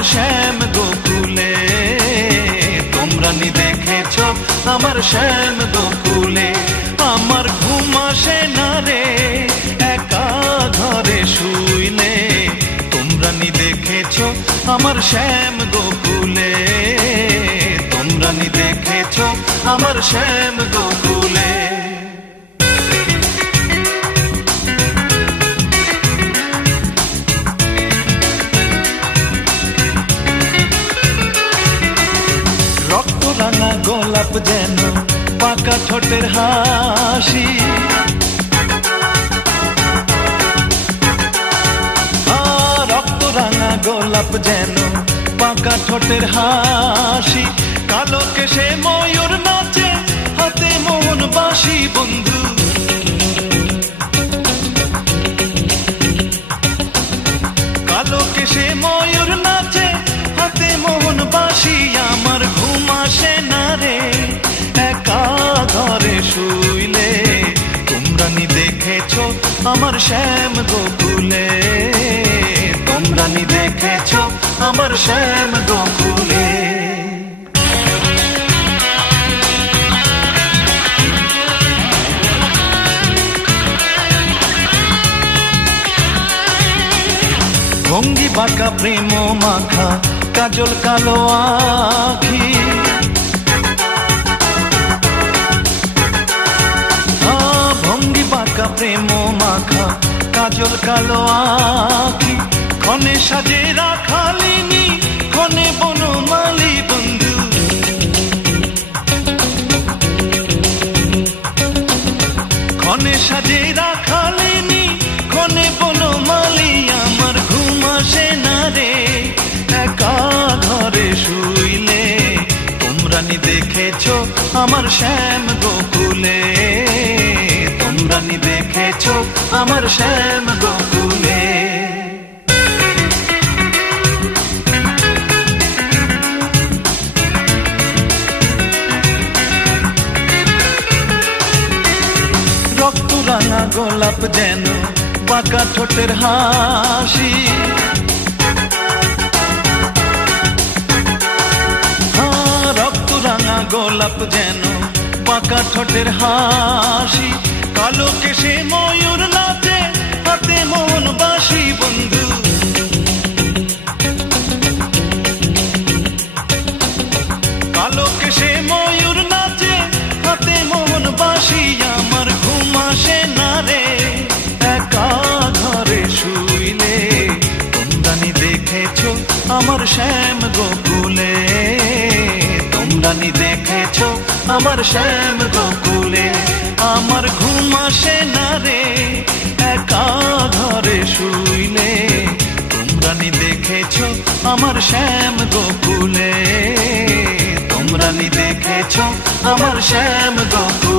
আমার শ্যাম গোকুলে, তোমরা নি দেখেছো আমার শ্যাম গোকুলে। আমার ঘুম আসে না রে একা ঘরে শুইলে, তোমরা নি দেখেছো আমার শ্যাম গোকুলে, তোমরা নি দেখেছো আমার শ্যাম গোকুলে। রক্ত রাঙা গোলাপ যেন পাকা ঠোঁটের হাসি, রক্ত রাঙা গোলাপ যেন পাকা ঠোঁটের হাসি। কালো কেশে ময়ূর নাচে হাতে মোহন বাঁশি বন্ধু, কালো কেশে ময়ূর নাচে হাতে মোহন বাঁশি। আমার ঘুম আসে না রে একা ঘরে শুইলে, তোমরা নি দেখেছো আমার শ্যাম গোকুলে, তোমরা নি দেখেছো আমার শ্যাম গোকুলে। ভঙ্গি বাঁকা প্রেম মাখা কাজল কালো আখি, ভঙ্গি বাঁকা প্রেম মাখা কাজল কালো আখি। ক্ষণে সাজে রাখালিনী ক্ষণে বনমালী বন্ধু, ক্ষণে সাজে রাখালিনী ক্ষণে বনমালী। আমার ঘুম আসে না রে একা ঘরে শুইলে, তোমরা নি দেখেছো আমার শ্যাম গোকুলে, তোমরা নি দেখেছো আমার শ্যাম গোকুলে। রক্ত রাঙা গোলাপ যেন পাকা ঠোঁটের হাসি, রক্ত রাঙা গোলাপ যেন পাকা ঠোঁটের হাসি। কালো কেশে ময়ূর নাচে হাতে মোহন বাঁশি বন্ধু, কালো কেশে ময়ূর নাচে হাতে মোহন বাঁশি। আমার ঘুম আসে না রে একা ঘরে শুইলে, তোমরা নি দেখেছো আমার শ্যাম গোকুলে, তোমরা নি দেখেছো আমার শ্যাম গোকুলে। আমার ঘুম আসে না রে একা ঘরে শুইলে, তোমরা নি দেখেছো আমার শ্যাম গোকুলে, তোমরা নি দেখেছো আমার শ্যাম গোকুলে।